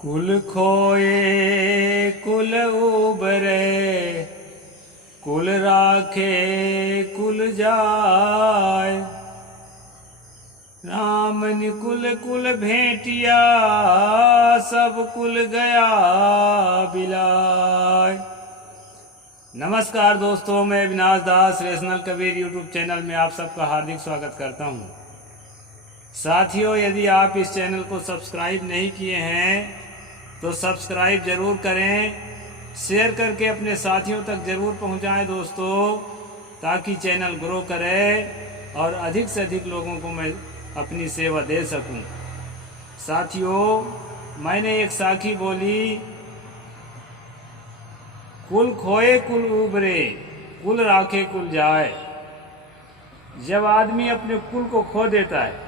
कुल खोए कुल उबरे, कुल राखे कुल जाय। राम निकुल कुल भेंटिया, सब कुल गया बिलाय। नमस्कार दोस्तों, मैं अविनाश दास रेशनल कबीर यूट्यूब चैनल में आप सबका हार्दिक स्वागत करता हूं। साथियों, यदि आप इस चैनल को सब्सक्राइब नहीं किए हैं तो सब्सक्राइब ज़रूर करें, शेयर करके अपने साथियों तक ज़रूर पहुंचाएं दोस्तों, ताकि चैनल ग्रो करे और अधिक से अधिक लोगों को मैं अपनी सेवा दे सकूं। साथियों, मैंने एक साखी बोली, कुल खोए कुल उबरे, कुल राखे कुल जाए। जब आदमी अपने कुल को खो देता है,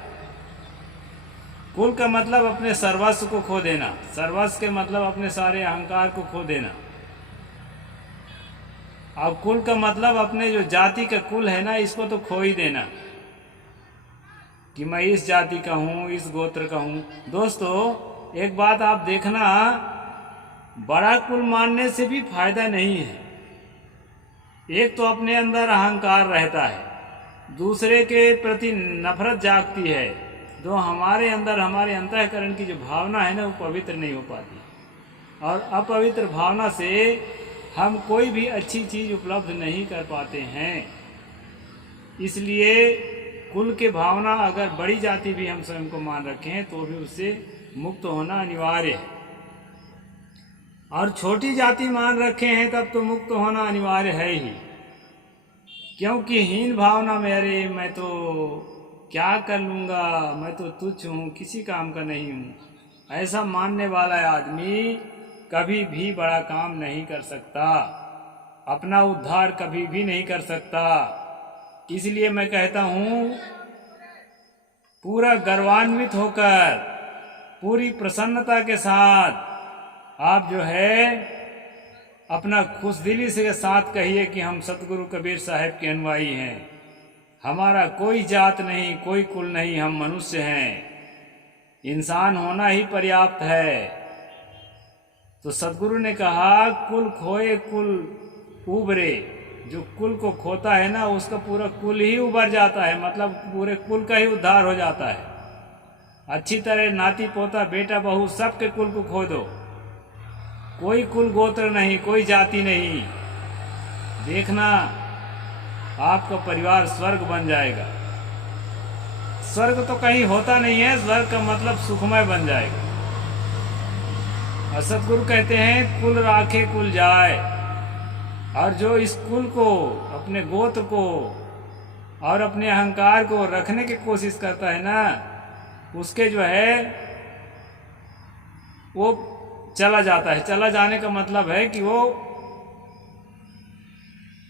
कुल का मतलब अपने सर्वस्व को खो देना, सर्वस्व के मतलब अपने सारे अहंकार को खो देना। और कुल का मतलब अपने जो जाति का कुल है ना, इसको तो खो ही देना कि मैं इस जाति का हूँ, इस गोत्र का हूँ। दोस्तों, एक बात आप देखना, बड़ा कुल मानने से भी फायदा नहीं है। एक तो अपने अंदर अहंकार रहता है, दूसरे के प्रति नफरत जागती है। जो हमारे अंदर हमारे अंतःकरण की जो भावना है ना, वो पवित्र नहीं हो पाती, और अपवित्र भावना से हम कोई भी अच्छी चीज़ उपलब्ध नहीं कर पाते हैं। इसलिए कुल के भावना अगर बड़ी जाति भी हम स्वयं को मान रखें तो भी उससे मुक्त होना अनिवार्य है, और छोटी जाति मान रखे हैं तब तो मुक्त होना अनिवार्य है ही। क्योंकि हीन भावना में, अरे मैं तो क्या कर लूँगा, मैं तो तुच्छ हूँ, किसी काम का नहीं हूँ, ऐसा मानने वाला आदमी कभी भी बड़ा काम नहीं कर सकता, अपना उद्धार कभी भी नहीं कर सकता। इसलिए मैं कहता हूँ, पूरा गर्वान्वित होकर, पूरी प्रसन्नता के साथ आप जो है अपना खुशदिली से साथ कहिए कि हम सतगुरु कबीर साहब के अनुयायी हैं। हमारा कोई जात नहीं, कोई कुल नहीं, हम मनुष्य हैं, इंसान होना ही पर्याप्त है। तो सतगुरु ने कहा, कुल खोए कुल उबरे। जो कुल को खोता है ना, उसका पूरा कुल ही उबर जाता है, मतलब पूरे कुल का ही उद्धार हो जाता है। अच्छी तरह नाती पोता बेटा बहू सबके कुल को खो दो, कोई कुल गोत्र नहीं, कोई जाति नहीं, देखना आपका परिवार स्वर्ग बन जाएगा। स्वर्ग तो कहीं होता नहीं है, स्वर्ग का मतलब सुखमय बन जाएगा। और सतगुरु कहते हैं, कुल राखे कुल जाए। और जो इस कुल को, अपने गोत्र को और अपने अहंकार को रखने की कोशिश करता है ना, उसके जो है वो चला जाता है। चला जाने का मतलब है कि वो,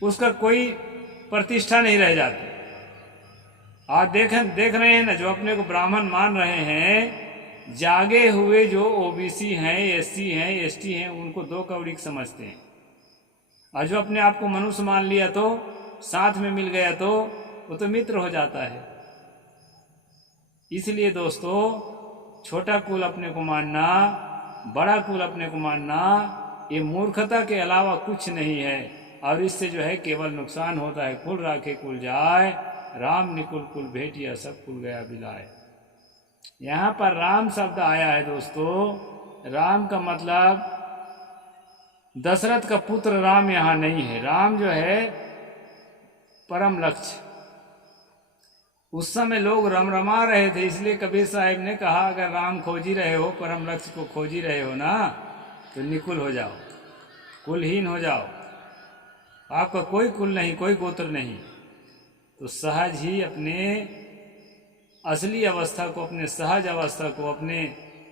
उसका कोई प्रतिष्ठा नहीं रह जाती। आज देख रहे हैं ना, जो अपने को ब्राह्मण मान रहे हैं, जागे हुए जो ओबीसी हैं, एससी हैं, एसटी हैं, उनको दो कौड़ी समझते हैं। और जो अपने आप को मनुष्य मान लिया, तो साथ में मिल गया, तो वो तो मित्र हो जाता है। इसलिए दोस्तों, छोटा कुल अपने को मानना, बड़ा कुल अपने को मानना, ये मूर्खता के अलावा कुछ नहीं है, और इससे जो है केवल नुकसान होता है। कुल राखे कुल जाए, राम निकुल कुल भेटिया, सब कुल गया बिलाय। यहाँ पर राम शब्द आया है दोस्तों। राम का मतलब दशरथ का पुत्र राम यहाँ नहीं है। राम जो है परम लक्ष्य। उस समय लोग रमरमा रहे थे, इसलिए कबीर साहब ने कहा, अगर राम खोज ही रहे हो, परम लक्ष्य को खोज ही रहे हो ना, तो निकुल हो जाओ, कुलहीन हो जाओ। आपका कोई कुल नहीं, कोई गोत्र नहीं, तो सहज ही अपने असली अवस्था को, अपने सहज अवस्था को, अपने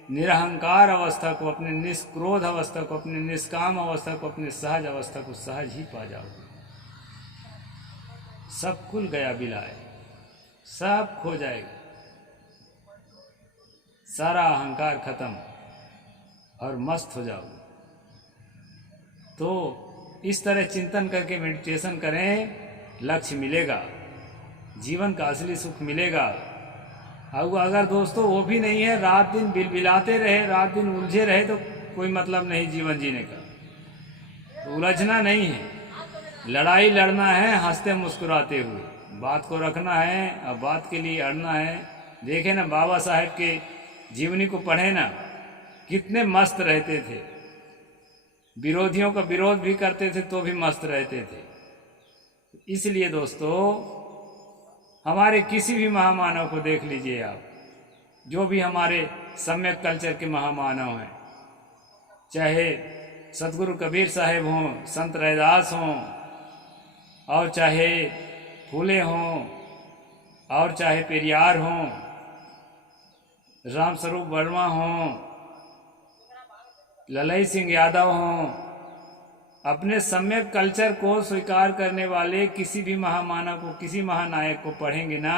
निरहंकार अवस्था को, अपने निष्क्रोध अवस्था को, अपने निष्काम अवस्था को, अपने सहज अवस्था को सहज ही पा जाओ। सब कुल गया बिलाए, सब खो जाएगा, सारा अहंकार खत्म, और मस्त हो जाओ। तो इस तरह चिंतन करके मेडिटेशन करें, लक्ष्य मिलेगा, जीवन का असली सुख मिलेगा। अब अगर दोस्तों वो भी नहीं है, रात दिन बिलबिलाते रहे, रात दिन उलझे रहे, तो कोई मतलब नहीं जीवन जीने का। तो उलझना नहीं है, लड़ाई लड़ना है हंसते मुस्कुराते हुए, बात को रखना है और बात के लिए अड़ना है। देखे ना बाबा साहेब के जीवनी को पढ़े ना, कितने मस्त रहते थे, विरोधियों का विरोध भी करते थे तो भी मस्त रहते थे। इसलिए दोस्तों हमारे किसी भी महामानव को देख लीजिए आप, जो भी हमारे सम्यक कल्चर के महामानव हैं, चाहे सतगुरु कबीर साहेब हों, संत रैदास हों, और चाहे फूले हों, और चाहे पेरियार हों, रामस्वरूप वर्मा हों, ललई सिंह यादव हों, अपने सम्यक कल्चर को स्वीकार करने वाले किसी भी महामानव को, किसी महानायक को पढ़ेंगे ना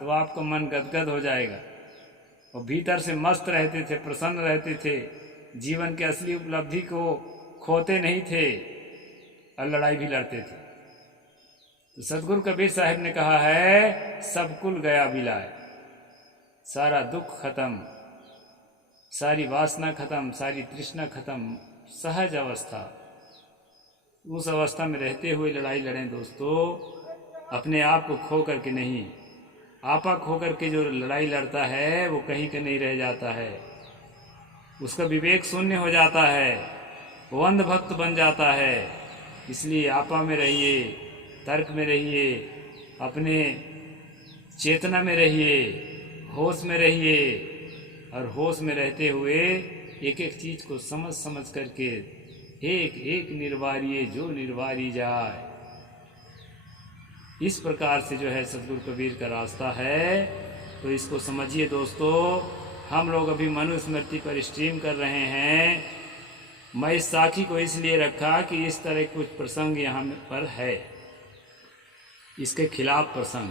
तो आपका मन गदगद हो जाएगा। और भीतर से मस्त रहते थे, प्रसन्न रहते थे, जीवन के असली उपलब्धि को खोते नहीं थे और लड़ाई भी लड़ते थे। तो सतगुरु कबीर साहब ने कहा है, सब कुल गया बिलाए, सारा दुख खत्म, सारी वासना खत्म, सारी तृष्णा खत्म, सहज अवस्था। उस अवस्था में रहते हुए लड़ाई लड़ें दोस्तों, अपने आप को खो करके नहीं। आपा खो करके जो लड़ाई लड़ता है वो कहीं का नहीं रह जाता है, उसका विवेक शून्य हो जाता है, वो अंधभक्त बन जाता है। इसलिए आपा में रहिए, तर्क में रहिए, अपने चेतना में रहिए, होश में रहिए, और होश में रहते हुए एक एक चीज़ को समझ समझ करके एक एक निर्वारिये जो निर्वारी जाए। इस प्रकार से जो है सतगुरु कबीर का रास्ता है। तो इसको समझिए दोस्तों। हम लोग अभी मनुस्मृति पर स्ट्रीम कर रहे हैं। मैं इस साखी को इसलिए रखा कि इस तरह कुछ प्रसंग यहाँ पर है, इसके खिलाफ प्रसंग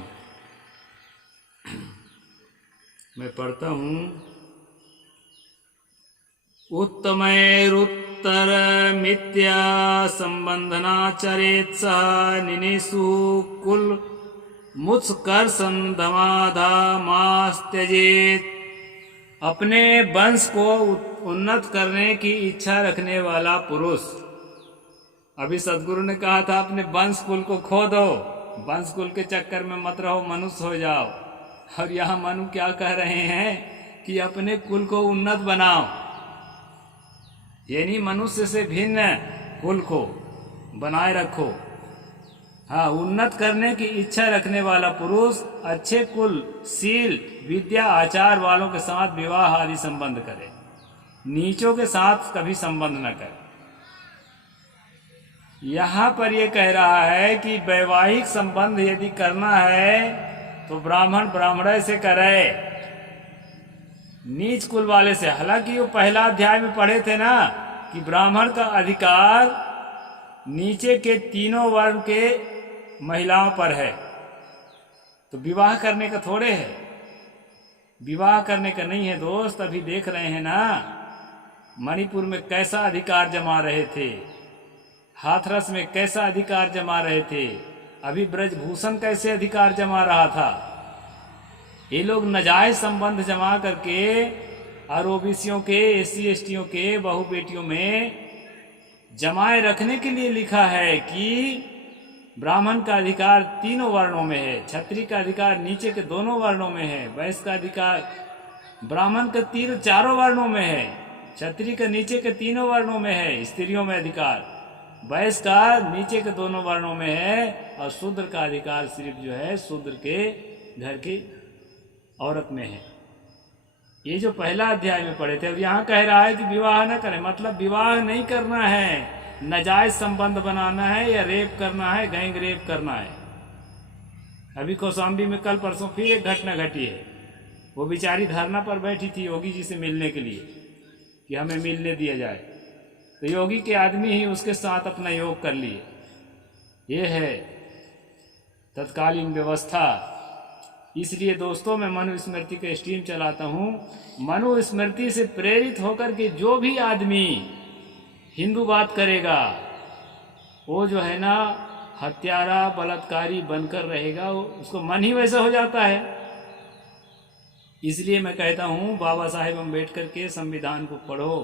मैं पढ़ता हूँ। उत्तमैरुत्तर मिथ्या संबंधनाचरेत सह निनेषु कुल मुत्स्कर्षं धमाधमास त्यजेत। अपने वंश को उन्नत करने की इच्छा रखने वाला पुरुष, अभी सदगुरु ने कहा था अपने वंश कुल को खो दो, वंश कुल के चक्कर में मत रहो, मनुष्य हो जाओ। और यहाँ मनु क्या कह रहे हैं कि अपने कुल को उन्नत बनाओ, यानी मनुष्य से भिन्न कुल को बनाए रखो। हाँ, उन्नत करने की इच्छा रखने वाला पुरुष अच्छे कुल, शील, विद्या, आचार वालों के साथ विवाह आदि संबंध करे, नीचों के साथ कभी संबंध न करे। यहाँ पर यह कह रहा है कि वैवाहिक संबंध यदि करना है तो ब्राह्मण ब्राह्मण से करे, नीच कुल वाले से। हालांकि वो पहला अध्याय में पढ़े थे ना कि ब्राह्मण का अधिकार नीचे के तीनों वर्ण के महिलाओं पर है, तो विवाह करने का थोड़े है, विवाह करने का नहीं है दोस्त। अभी देख रहे हैं ना मणिपुर में कैसा अधिकार जमा रहे थे, हाथरस में कैसा अधिकार जमा रहे थे, अभी ब्रजभूषण कैसे अधिकार जमा रहा था। ये लोग नाजायज संबंध जमा करके और ओबीसियों के, एससी एसटियों के बहू बेटियों में जमाए रखने के लिए लिखा है कि ब्राह्मण का अधिकार तीनों वर्णों में है, क्षत्रिय का अधिकार नीचे के दोनों वर्णों में है, वैश्य का अधिकार ब्राह्मण के तीनों चारों वर्णों में है, क्षत्रिय का नीचे के तीनों वर्णों में है, स्त्रियों में अधिकार, वैश्य का नीचे के दोनों वर्णों में है, और शूद्र का अधिकार सिर्फ जो है शूद्र के घर की औरत में है। ये जो पहला अध्याय में पढ़े थे। अब यहाँ कह रहा है कि विवाह न करें, मतलब विवाह नहीं करना है, नाजायज संबंध बनाना है या रेप करना है, गैंग रेप करना है। अभी कौशाम्बी में कल परसों फिर एक घटना घटी है। वो बेचारी धरना पर बैठी थी योगी जी से मिलने के लिए कि हमें मिलने दिया जाए, तो योगी के आदमी ही उसके साथ अपना योग कर लिए। ये है तत्कालीन व्यवस्था। इसलिए दोस्तों मैं मनुस्मृति का स्ट्रीम चलाता हूँ। मनुस्मृति से प्रेरित होकर के जो भी आदमी हिंदू बात करेगा वो जो है ना हत्यारा, बलात्कारी बनकर रहेगा, उसको मन ही वैसा हो जाता है। इसलिए मैं कहता हूँ बाबा साहेब अम्बेडकर के संविधान को पढ़ो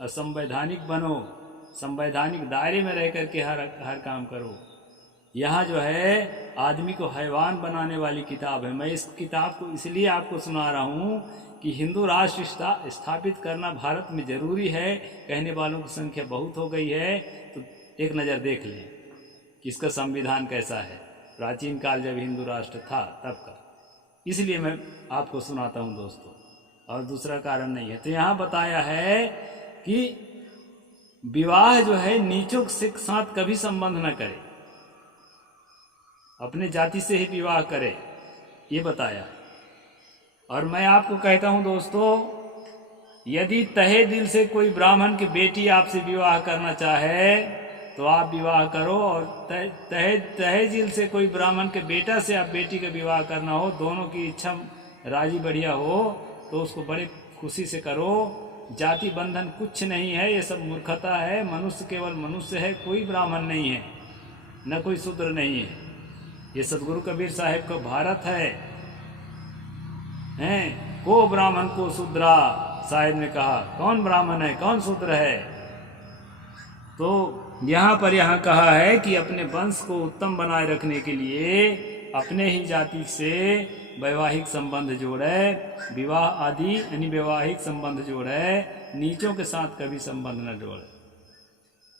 और संवैधानिक बनो, संवैधानिक दायरे में रह करके हर काम करो। यहाँ जो है आदमी को हैवान बनाने वाली किताब है। मैं इस किताब को इसलिए आपको सुना रहा हूँ कि हिंदू राष्ट्र स्थापित करना भारत में ज़रूरी है। कहने वालों की संख्या बहुत हो गई है, तो एक नज़र देख लें कि इसका संविधान कैसा है, प्राचीन काल जब हिंदू राष्ट्र था तब का। इसलिए मैं आपको सुनाता हूँ दोस्तों, और दूसरा कारण नहीं है। तो यहाँ बताया है कि विवाह जो है नीचों के साथ कभी संबंध न करे, अपने जाति से ही विवाह करे, ये बताया। और मैं आपको कहता हूँ दोस्तों, यदि तहे दिल से कोई ब्राह्मण की बेटी आपसे विवाह करना चाहे तो आप विवाह करो, और तहे दिल से कोई ब्राह्मण के बेटा से आप बेटी का विवाह करना हो, दोनों की इच्छा राजी बढ़िया हो, तो उसको बड़े खुशी से करो। जाति बंधन कुछ नहीं है, ये सब मूर्खता है। मनुष्य केवल मनुष्य है, कोई ब्राह्मण नहीं है, न कोई शूद्र नहीं है। ये सतगुरु कबीर साहिब का भारत है, हैं? को ब्राह्मण को शूद्रा, साहिब ने कहा। कौन ब्राह्मण है, कौन शूद्र है? तो यहाँ पर कहा है कि अपने वंश को उत्तम बनाए रखने के लिए अपने ही जाति से वैवाहिक संबंध जोड़े, विवाह आदि यानी वैवाहिक संबंध जोड़े, नीचों के साथ कभी संबंध न जोड़े।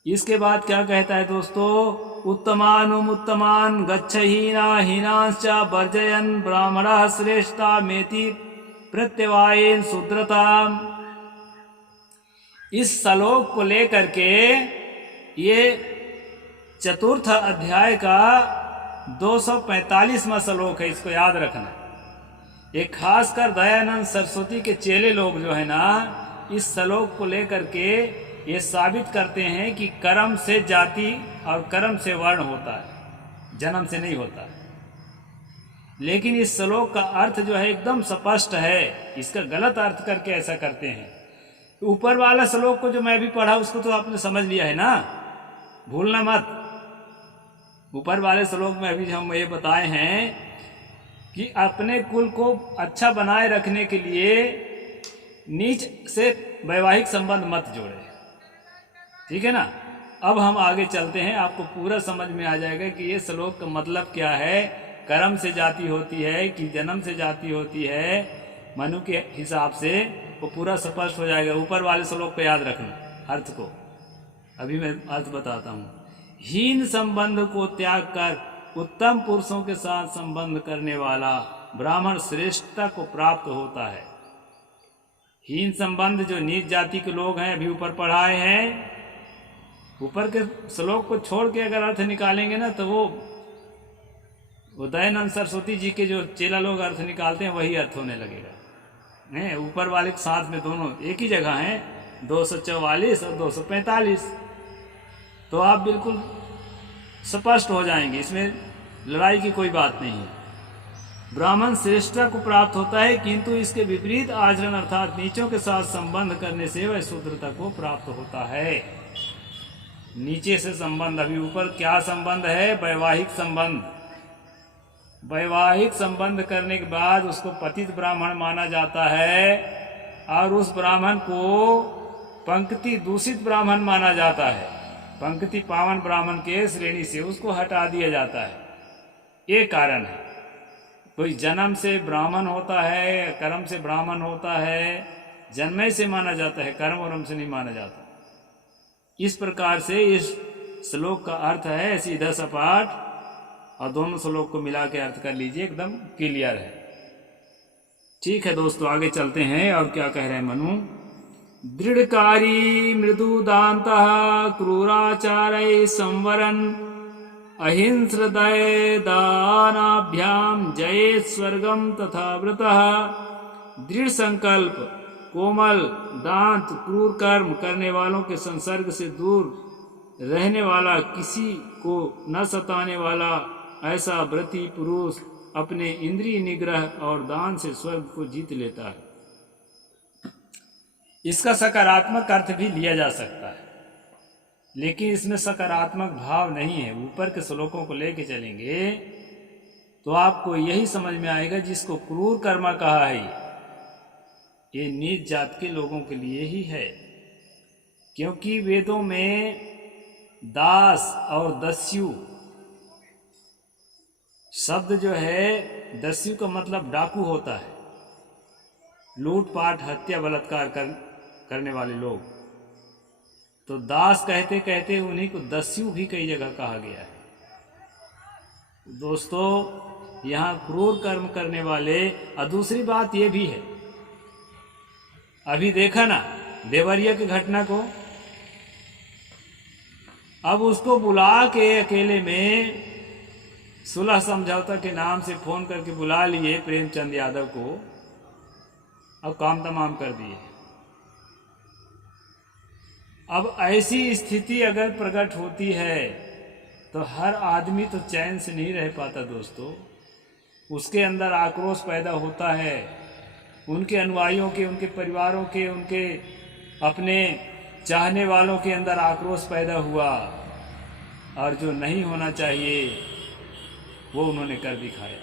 इसके बाद क्या कहता है दोस्तों, उत्तमान गच्छहीना हीनाश्च वर्जयन् ब्राह्मणः श्रेष्ठा मेति प्रत्यवायेन शूद्रता। इस श्लोक को लेकर के ये चतुर्थ अध्याय का 245वां श्लोक है, इसको याद रखना। एक खासकर दयानंद सरस्वती के चेले लोग जो है ना, इस श्लोक को लेकर के ये साबित करते हैं कि कर्म से जाति और कर्म से वर्ण होता है, जन्म से नहीं होता। लेकिन इस श्लोक का अर्थ जो है एकदम स्पष्ट है, इसका गलत अर्थ करके ऐसा करते हैं। ऊपर वाला श्लोक को जो मैं भी पढ़ा उसको तो आपने समझ लिया है ना, भूलना मत। ऊपर वाले श्लोक में अभी हम ये बताए हैं कि अपने कुल को अच्छा बनाए रखने के लिए नीच से वैवाहिक संबंध मत जोड़े, ठीक है ना। अब हम आगे चलते हैं, आपको पूरा समझ में आ जाएगा कि ये श्लोक का मतलब क्या है। कर्म से जाति होती है कि जन्म से जाति होती है, मनु के हिसाब से वो पूरा स्पष्ट हो जाएगा। ऊपर वाले श्लोक पे याद रखना अर्थ को। अभी मैं अर्थ बताता हूँ। हीन संबंध को त्याग कर उत्तम पुरुषों के साथ संबंध करने वाला ब्राह्मण श्रेष्ठता को प्राप्त होता है। हीन संबंध जो नीच जाति के लोग हैं, अभी ऊपर पढ़ाए हैं, ऊपर के श्लोक को छोड़ के अगर अर्थ निकालेंगे ना तो वो दयानंद सरस्वती जी के जो चेला लोग अर्थ निकालते हैं वही अर्थ होने लगेगा। ऊपर वाले के साथ में दोनों एक ही जगह हैं, 244 और 245। तो आप बिल्कुल स्पष्ट हो जाएंगे, इसमें लड़ाई की कोई बात नहीं है। ब्राह्मण श्रेष्ठता को प्राप्त होता है, किंतु इसके विपरीत आचरण अर्थात नीचों के साथ संबंध करने से वह शूद्रता को प्राप्त होता है। नीचे से संबंध, अभी ऊपर क्या संबंध है, वैवाहिक संबंध। वैवाहिक संबंध करने के बाद उसको पतित ब्राह्मण माना जाता है, और उस ब्राह्मण को पंक्ति दूषित ब्राह्मण माना जाता है। पंक्ति पावन ब्राह्मण के श्रेणी से उसको हटा दिया जाता है। ये कारण है। कोई जन्म से ब्राह्मण होता है, कर्म से ब्राह्मण होता है, जन्मे से माना जाता है, कर्म और से नहीं माना जाता। इस प्रकार से इस श्लोक का अर्थ है सीधा सपाट, और दोनों श्लोक को मिला के अर्थ कर लीजिए, एकदम क्लियर है। ठीक है दोस्तों, आगे चलते हैं। और क्या कह रहे हैं मनु। दृढ़कारी मृदुदान्तः क्रूराचारै संवरन् अहिंसृदय दानाभ्याम जयेत् स्वर्गम तथा व्रतः। दृढ़ संकल्प, कोमल दांत, क्रूर कर्म करने वालों के संसर्ग से दूर रहने वाला, किसी को न सताने वाला ऐसा व्रती पुरुष अपने इंद्रिय निग्रह और दान से स्वर्ग को जीत लेता है। इसका सकारात्मक अर्थ भी लिया जा सकता है, लेकिन इसमें सकारात्मक भाव नहीं है। ऊपर के श्लोकों को लेके चलेंगे तो आपको यही समझ में आएगा। जिसको क्रूर कर्म कहा है, ये नीच जात के लोगों के लिए ही है, क्योंकि वेदों में दास और दस्यु शब्द जो है, दस्यु का मतलब डाकू होता है, लूटपाट हत्या बलात्कार करने वाले लोग। तो दास कहते कहते उन्हीं को दस्यु भी कई जगह कहा गया है। दोस्तों, यहाँ क्रूर कर्म करने वाले, और दूसरी बात ये भी है, अभी देखा ना देवरिया की घटना को, अब उसको बुला के अकेले में सुलह समझौता के नाम से फोन करके बुला लिए प्रेमचंद यादव को, अब काम तमाम कर दिए। अब ऐसी स्थिति अगर प्रकट होती है तो हर आदमी तो चैन से नहीं रह पाता दोस्तों, उसके अंदर आक्रोश पैदा होता है, उनके अनुयायियों के, उनके परिवारों के, उनके अपने चाहने वालों के अंदर आक्रोश पैदा हुआ, और जो नहीं होना चाहिए वो उन्होंने कर दिखाया।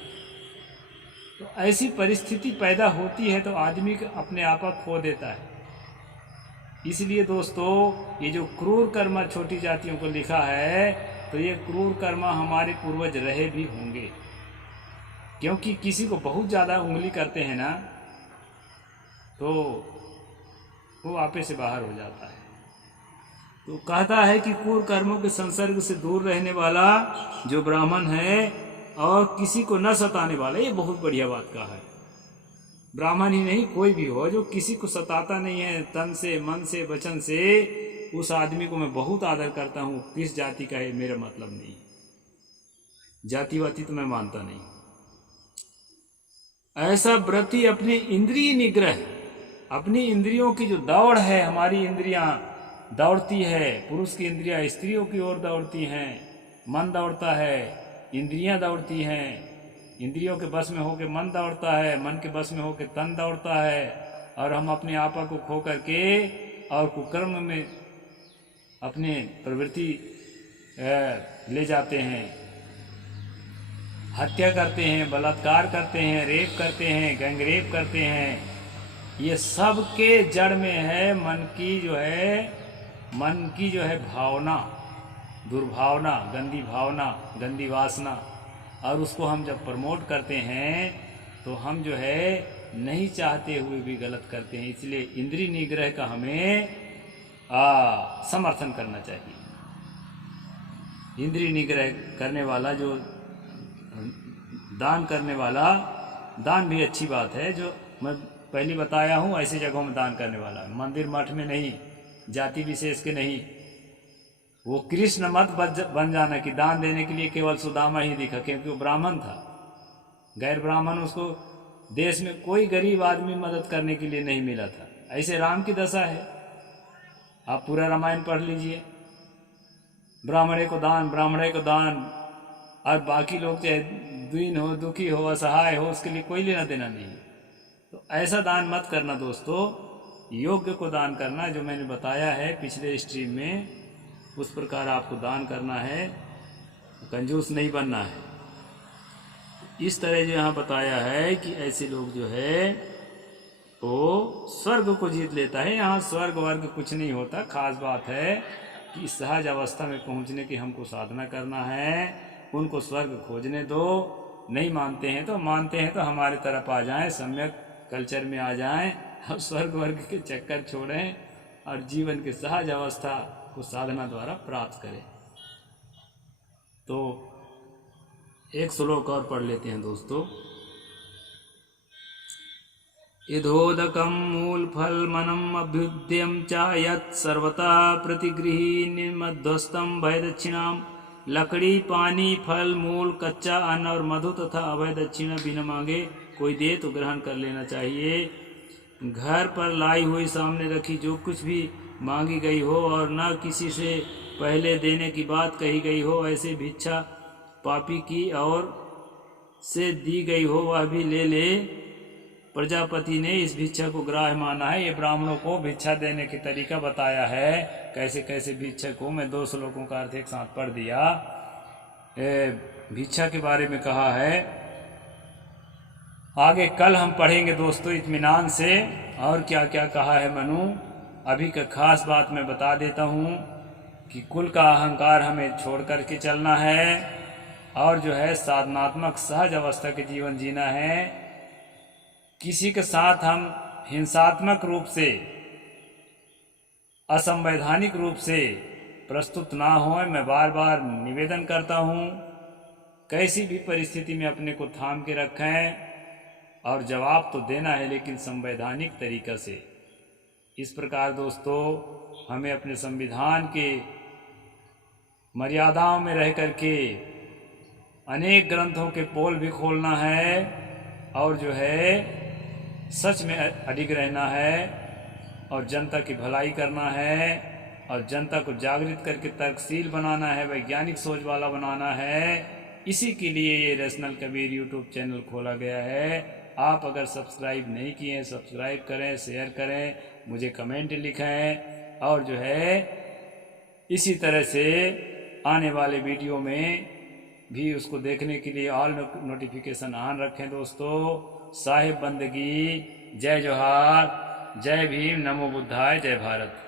तो ऐसी परिस्थिति पैदा होती है तो आदमी अपने आप खो देता है। इसलिए दोस्तों, ये जो क्रूर कर्म छोटी जातियों को लिखा है, तो ये क्रूर कर्म हमारे पूर्वज रहे भी होंगे, क्योंकि किसी को बहुत ज़्यादा उंगली करते हैं ना तो वो आपे से बाहर हो जाता है। तो कहता है कि क्रूर कर्मों के संसर्ग से दूर रहने वाला जो ब्राह्मण है और किसी को न सताने वाला, ये बहुत बढ़िया बात कहा है। ब्राह्मण ही नहीं, कोई भी हो जो किसी को सताता नहीं है, तन से, मन से, वचन से, उस आदमी को मैं बहुत आदर करता हूँ। किस जाति का है मेरा मतलब नहीं, जाति वाति तो मैं मानता नहीं। ऐसा व्रती अपनी इंद्रिय निग्रह, अपनी इंद्रियों की जो दौड़ है, हमारी इंद्रियां दौड़ती है, पुरुष की इंद्रियां स्त्रियों की ओर दौड़ती हैं, मन दौड़ता है, इंद्रियां दौड़ती हैं, इंद्रियों के बस में होकर मन दौड़ता है, मन के बस में होकर तन दौड़ता है, और हम अपने आपा को खो करके और कुकर्म में अपने प्रवृत्ति ले जाते हैं, हत्या करते हैं, बलात्कार करते हैं, रेप करते हैं, गैंगरेप करते हैं। ये सब के जड़ में है मन की जो है भावना, दुर्भावना, गंदी भावना, गंदी वासना। और उसको हम जब प्रमोट करते हैं तो हम जो है नहीं चाहते हुए भी गलत करते हैं। इसलिए इंद्रिय निग्रह का हमें समर्थन करना चाहिए। इंद्रिय निग्रह करने वाला, जो दान करने वाला, दान भी अच्छी बात है, जो मैं पहले बताया हूँ, ऐसी जगहों में दान करने वाला, मंदिर मठ में नहीं, जाति विशेष के नहीं। वो कृष्ण मत बन जाना कि दान देने के लिए केवल सुदामा ही दिखा, क्योंकि वो ब्राह्मण था। गैर ब्राह्मण उसको देश में कोई गरीब आदमी मदद करने के लिए नहीं मिला था। ऐसे राम की दशा है, आप पूरा रामायण पढ़ लीजिए, ब्राह्मणे को दान, ब्राह्मणे को दान, और बाकी लोग चाहे दीन हो, दुखी हो, असहाय हो, उसके लिए कोई लेना देना नहीं। तो ऐसा दान मत करना दोस्तों, योग्य को दान करना, जो मैंने बताया है पिछले स्ट्रीम में, उस प्रकार आपको दान करना है, कंजूस नहीं बनना है। इस तरह जो यहाँ बताया है कि ऐसे लोग जो है वो स्वर्ग को जीत लेता है। यहाँ स्वर्ग वर्ग कुछ नहीं होता, खास बात है कि सहज अवस्था में पहुँचने की हमको साधना करना है। उनको स्वर्ग खोजने दो, नहीं मानते हैं तो हमारे तरफ आ जाएं, सम्यक कल्चर में आ जाएं, और स्वर्ग वर्ग के चक्कर छोड़ें और जीवन के सहज अवस्था को साधना द्वारा प्राप्त करें। तो एक श्लोक और पढ़ लेते हैं दोस्तों। इधोदकम मूल फल मनम अभ्युद्यम च यत् सर्वता प्रतिगृही मध्वस्थम भय दक्षिणाम। लकड़ी, पानी, फल, मूल, कच्चा अन्न और मधु तथा अभय दक्षिणा बिना मांगे कोई दे तो ग्रहण कर लेना चाहिए। घर पर लाई हुई, सामने रखी जो कुछ भी मांगी गई हो और न किसी से पहले देने की बात कही गई हो, ऐसे भिक्षा पापी की और से दी गई हो वह भी ले ले। प्रजापति ने इस भिक्षा को ग्राह्य माना है। ये ब्राह्मणों को भिक्षा देने की तरीका बताया है, कैसे कैसे भिक्षा को। मैं 2 श्लोकों का अर्थ एक साथ पढ़ दिया। भिक्षा के बारे में कहा है आगे कल हम पढ़ेंगे दोस्तों इत्मीनान से और क्या क्या कहा है मनु। अभी का खास बात मैं बता देता हूँ कि कुल का अहंकार हमें छोड़ करके चलना है और जो है साधनात्मक सहज अवस्था के जीवन जीना है। किसी के साथ हम हिंसात्मक रूप से, असंवैधानिक रूप से प्रस्तुत ना होए, मैं बार बार निवेदन करता हूँ। कैसी भी परिस्थिति में अपने को थाम के रखें और जवाब तो देना है लेकिन संवैधानिक तरीक़ा से। इस प्रकार दोस्तों हमें अपने संविधान के मर्यादाओं में रह कर के अनेक ग्रंथों के पोल भी खोलना है और जो है सच में अडिग रहना है और जनता की भलाई करना है और जनता को जागृत करके तर्कशील बनाना है, वैज्ञानिक सोच वाला बनाना है। इसी के लिए ये रैशनल कबीर यूट्यूब चैनल खोला गया है। आप अगर सब्सक्राइब नहीं किए हैं सब्सक्राइब करें, शेयर करें, मुझे कमेंट लिखें और जो है इसी तरह से आने वाले वीडियो में भी उसको देखने के लिए ऑल नोटिफिकेशन ऑन रखें दोस्तों। साहिब बंदगी, जय जोहार, जय भीम, नमो बुद्धाय, जय भारत।